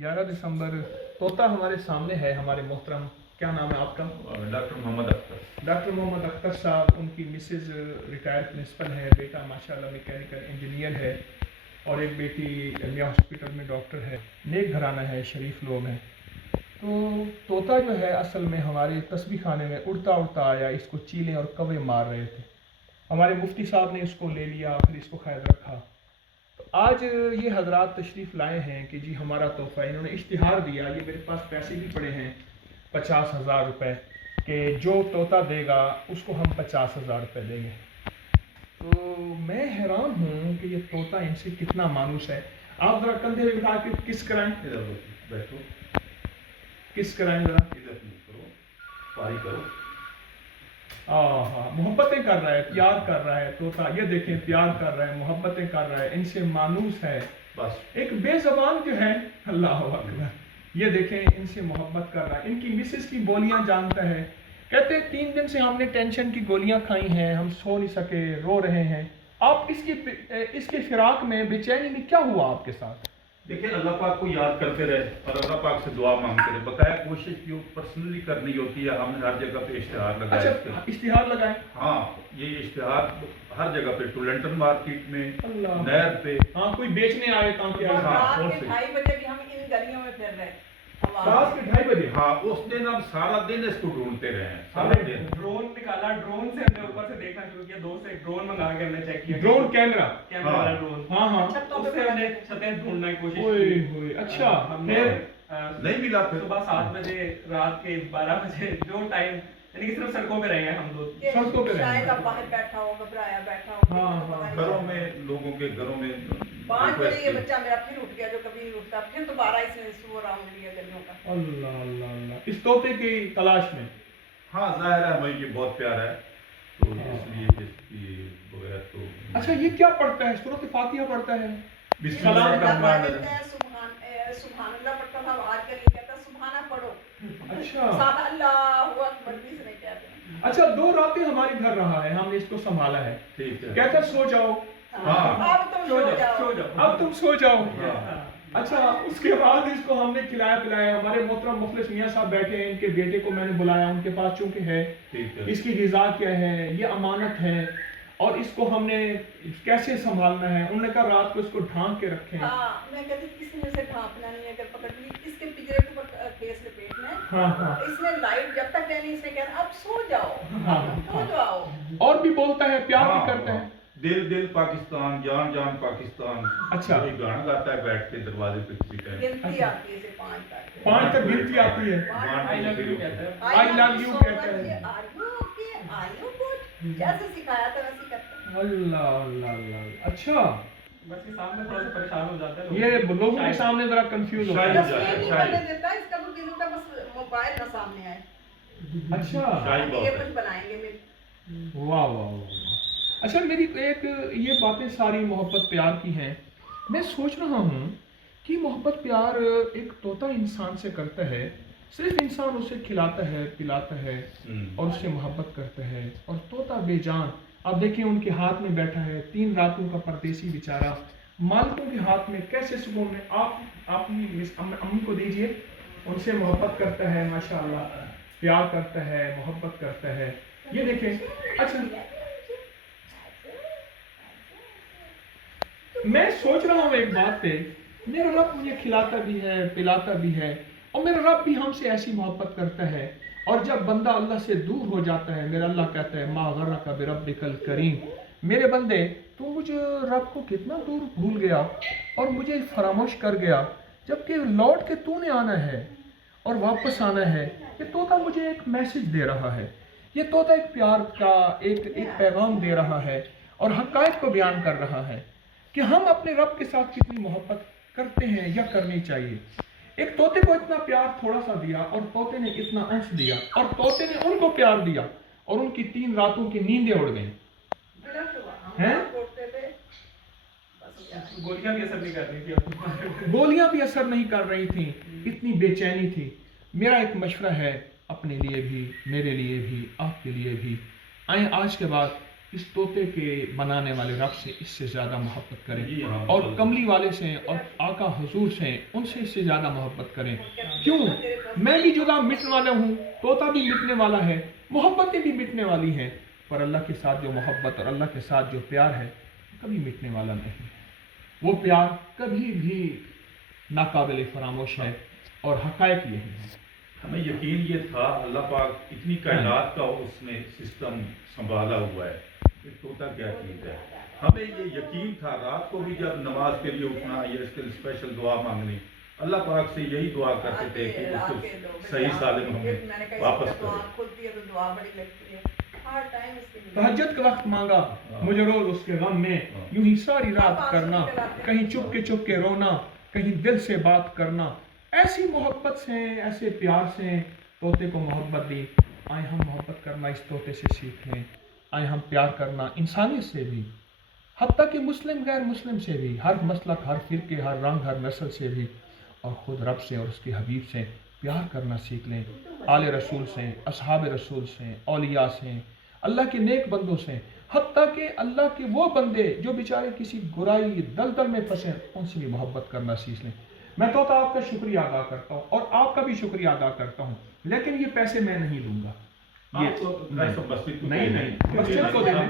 11 दिसंबर तोता हमारे सामने है। हमारे मोहतरम, क्या नाम है आपका? डॉक्टर मोहम्मद अख्तर। डॉक्टर मोहम्मद अख्तर साहब, उनकी मिसेज रिटायर्ड प्रिंसिपल है, बेटा माशाल्लाह मैकेनिकल इंजीनियर है और एक बेटी एलमिया हॉस्पिटल में डॉक्टर है। नेक घराना है, शरीफ लोग हैं। तो तोता जो है असल में हमारे तस्बीह खाने में उड़ता उड़ता आया, इसको चीलें और कौवे मार रहे थे। हमारे मुफ्ती साहब ने इसको ले लिया, फिर इसको खैर रखा। तो आज ये हजरात तशरीफ़ लाए हैं कि जी हमारा तोहफ़ा, इन्होंने इश्तिहार दिया। ये मेरे पास पैसे भी पड़े हैं 50,000 रुपये कि जो तोता देगा उसको हम 50,000 रुपये देंगे। तो मैं हैरान हूँ कि ये तोता इनसे कितना मानूस है। आप ज़रा कंधे पे बिठा के किस कराएं, बैठो, किस कराएं ज़रा। इधर करो, पारी करो। हाँ, मोहब्बतें कर रहा है, प्यार कर रहा है तोता। ये देखें, प्यार कर रहा है, मोहब्बतें कर रहा है, इनसे मानूस है। बस एक बेज़बान जो है, अल्लाह अकबर, ये देखें इनसे मोहब्बत कर रहा है। इनकी मिसेस की बोलियां जानता है। कहते हैं 3 दिन से हमने टेंशन की गोलियां खाई हैं, हम सो नहीं सके, रो रहे हैं। आप इसके फिराक में, बेचैनी में क्या हुआ आपके साथ? देखिए, अल्लाह पाक को याद करते रहे और अल्लाह पाक से दुआ मांगते रहे। बकाया कोशिश जो पर्सनली करनी होती है, हमने हर जगह पे इश्तिहार लगाया। अच्छा, इश्तिहार लगाए? हाँ, ये इश्तिहार हर जगह पे, टुलेंटन मार्केट में, अल्लाह, नहर पे। हाँ, कोई बेचने आए ताकि हाँ, रात के 2:30 बजे भी हम इन गलियों में फिर रहे। रात के 2:30 बजे? हाँ, उस दिन हम सारा दिन इसको ढूंढते रहे हैं, सारा दिन। ड्रोन निकाला, ड्रोन से हमने ऊपर से देखना शुरू किया। 2 से ड्रोन मंगा के हमने चेक किया। ड्रोन कैमरा वाला ड्रोन। हाँ हाँ, उससे हमने छतें ढूंढने की कोशिश ओए की। होए, अच्छा, हमने फिर नहीं मिला। फिर सुबह 7 बजे, रात के 12 बजे, जो टाइम, यानी कि सिर्फ सड़कों पे रहे हैं हम लोग। सड़कों पे रहे। शायद आप बाहर बैठा हो, घबराया बैठा हो। हाँ, तो पता नहीं घरों चला। में, लोगों के घरों में 5 बजे ये बच्चा मेरा फिर उठ गया, जो कभी नहीं उठता। फिर दोबारा इसने वो राउंड लिया गलियों का। अल्लाह अल्लाह अल्लाह, इस तोते की तलाश में। हाँ, जाहिर है हमें ये बहुत प्यारा है, तो इसलिए इसकी बगैर तो। अच्छा, ये क्या पढ़ता है? सूरत फातिहा पढ़ता है? बिस्मिल्लाह अल्लाह रहमान पढ़ रहीम। लेते हैं, सुभान अल्लाह पढ़ता था। आजकल ये कहता सुभाना पढ़ो। अच्छा सादा अल्लाहु अकबर भी नहीं कहते। अच्छा, 2 रातें हमारे घर रहा है, हमने इसको संभाला है। ठीक है। कहता सो जाओ, हाँ। अब तुम सो जाओ। अब तुम सो जाओ। हाँ। अच्छा, उसके बाद इसको हमने खिलाया पिलाया। हमारे मोहतरम मुखलिस मियाँ साहब बैठे हैं, इनके बेटे को मैंने बुलाया, उनके पास चूंकि है, ठीक है। इसकी ग़िज़ा क्या है, ये अमानत है और इसको हमने कैसे संभालना है। उन्होंने कहा रात को इसको ढांक के रखें। हाँ, मैं कहती किसी ने से ढांपना नहीं है, अगर पकड़ ली इसके पिंजरे के ऊपर केस लपेटना है। हाँ हाँ इसने लाइट जब तक कहनी, इसने कहना अब सो जाओ, हाँ, सो जाओ। और भी बोलता है, प्यार हाँ, भी करता है। दिल दिल पाकिस्तान, जान जान पाकिस्तान। अच्छा। ये गाना गाता है बैठ के दरवाजे पे किसी टाइम। गिनती आती है इसे 5 तक। 5 तक गिनती आती है। I love you कहता है। I love you कहता है। जैसे सिखाया था वैसे करता है। अल्लाह अल्लाह अल्लाह, अच्छा, बस ये सामने थोड़ा सा परेशान हो जाता है। ये लोगों के सामने जरा कंफ्यूज हो शायद गया। हो जाता है, नहीं शायद। करने देता, इसका तो दिल होता बस मोबाइल ना सामने आए। अच्छा, शायद ये बहुत कुछ है। बनाएंगे मेरे। वाह वाह वाह। अच्छा, मेरी एक ये बातें सारी मोहब्बत प्यार की हैं। मैं सोच रहा हूँ कि मोहब्बत प्यार एक तोता इंसान से करता है, सिर्फ इंसान उसे खिलाता है, पिलाता है और उससे मोहब्बत करता है। और तोता बेजान, आप देखें उनके हाथ में बैठा है, 3 रातों का परदेसी बेचारा, मालिकों के हाथ में कैसे सुकून में। आप अपनी अम्मी को दीजिए, उनसे मोहब्बत करता है, माशाअल्लाह, प्यार करता है, मोहब्बत करता है। ये देखें। अच्छा, मैं सोच रहा हूँ एक बात पे, मेरा रब मुझे खिलाता भी है, पिलाता भी है और मेरा रब भी हमसे ऐसी मोहब्बत करता है। और जब बंदा अल्लाह से दूर हो जाता है, मेरा अल्लाह कहता है मा गर्रका बिरब्बिकल करीम, मेरे बंदे तू मुझे रब को कितना दूर भूल गया और मुझे फरामोश कर गया, जबकि लौट के तूने आना है और वापस आना है। ये तोता मुझे एक मैसेज दे रहा है, ये तोता एक प्यार का एक पैगाम दे रहा है और हक़ाइक़ को बयान कर रहा है कि हम अपने रब के साथ कितनी मोहब्बत करते हैं या करनी चाहिए। एक तोते को इतना प्यार थोड़ा सा दिया और तोते ने इतना अंश दिया और तोते ने उनको प्यार दिया और उनकी 3 रातों की नींदें उड़ गई। हैं? गोलियां भी असर नहीं कर रही थी। गोलियां भी असर नहीं कर रही थी, इतनी बेचैनी थी। मेरा एक मशवरा है अपने लिए भी, मेरे लिए भी, आपके लिए भी, आए आज के बाद इस तोते के बनाने वाले रब से इससे ज़्यादा मोहब्बत करें, जी हाँ, और बिल्कुल। कमली वाले से और आका हुजूर से उनसे इससे ज़्यादा मोहब्बत करें। क्यों? मैं भी जुदा मिटने वाला हूँ, तोता भी मिटने वाला है, मोहब्बतें भी मिटने वाली हैं, पर अल्लाह के साथ जो मोहब्बत और अल्लाह के साथ जो प्यार है कभी मिटने वाला नहीं है। वो प्यार कभी भी नाकाबिल फरामोश है, और हक़ाइक़ यही है। हमें यकीन ये था अल्लाह पाक इतनी कायनात का उसने सिस्टम संभाला हुआ है कि तोता क्या चीज़ है। हमें ये यकीन था, रात को भी जब नमाज के लिए उठना या इसके लिए स्पेशल दुआ मांगनी, अल्लाह पाक से यही दुआ करते थे कि उसको सही सालिम हमें वापस करे। खुलती है तो दुआ बड़ी लगती है हर टाइम इसके लिए। तहज्जुद के वक्त मांगा, मुझे रोज उसके गम में यूं ही सारी रात करना, कहीं चुप के रोना, कहीं दिल से बात करना। ऐसी मोहब्बत से, ऐसे प्यार से तोते को मोहब्बत दी। आए हम मोहब्बत करना इस तोते से सीख लें, आए हम प्यार करना इंसानियत से भी, हत्ता कि मुस्लिम गैर मुस्लिम से भी, हर मसलक, हर फिरके, हर रंग, हर नस्ल से भी, और ख़ुद रब से और उसके हबीब से प्यार करना सीख लें। आले रसूल से, असहाब रसूल से, औलिया से, अल्लाह के नेक बंदों से, हत्ता कि अल्लाह के वो बंदे जो बेचारे किसी बुराई दलदल में फंसे, उनसे भी मोहब्बत करना सीख लें। मैं तो आपका शुक्रिया अदा करता हूँ और आपका भी शुक्रिया अदा करता हूँ, लेकिन ये पैसे मैं नहीं लूँगा। ये नहीं, मस्जिद को देने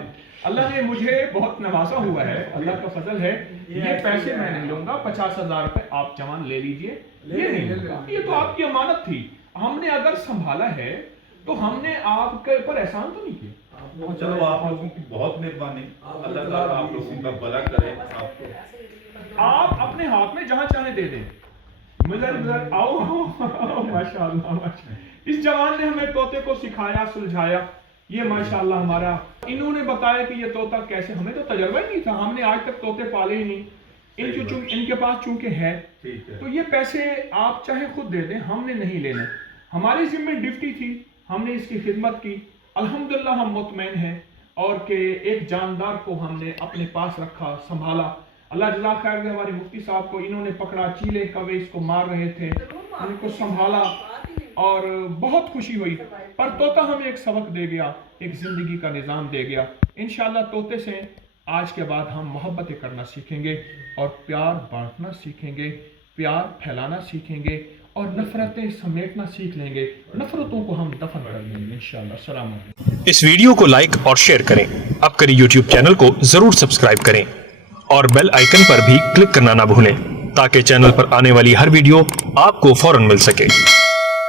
अल्लाह ने मुझे बहुत नवाजा हुआ है, अल्लाह का फजल है। ये पैसे मैं नहीं लूँगा, 50,000 रुपये आप जवान ले लीजिए, ये नहीं लूँगा। ये तो आपकी अमानत थी, हमने अगर संभाला है तो हमने आपके ऊपर एहसान तो नहीं किया। चलो आप लोगों की बहुत मेहरबानी, अल्लाह ताला आप लोगों का भला करे। आपको आप अपने हाथ में जहाँ चाहे दे दें। मिलर आओ माशाअल्लाह माशाअल्लाह। इस जवान ने हमें तोते को सिखाया, सुलझाया, ये माशाअल्लाह हमारा। इन्होंने बताया कि ये तोता कैसे, हमें तो तजर्बा ही नहीं था, हमने आज तक तोते पाले ही नहीं। इनके पास चूंकि है, तो ये पैसे आप चाहे खुद दे दें, हमने नहीं लेना। हमारी जिम्मे ड्यूटी थी, हमने इसकी खिदमत की, अल्हम्दुलिल्लाह हम मुतमईन हैं, और कि एक जानदार को हमने अपने पास रखा, संभाला। अल्लाह जज़ा खैर दे हमारे मुफ्ती साहब को, इन्होंने पकड़ा, चीले कौवे इसको मार रहे थे, उनको संभाला और बहुत खुशी हुई। पर तोता हमें एक सबक दे गया, एक ज़िंदगी का निज़ाम दे गया। इंशाअल्लाह तोते से आज के बाद हम मोहब्बतें करना सीखेंगे और प्यार बांटना सीखेंगे, प्यार फैलाना सीखेंगे और नफ़रतें समेटना सीख लेंगे। नफ़रतों को हम दफन कर देंगे इंशाअल्लाह। अस्सलाम वालेकुम। इस वीडियो को लाइक और शेयर करें। अब करें यूट्यूब चैनल को जरूर सब्सक्राइब करें और बेल आइकन पर भी क्लिक करना ना भूलें, ताकि चैनल पर आने वाली हर वीडियो आपको फौरन मिल सके।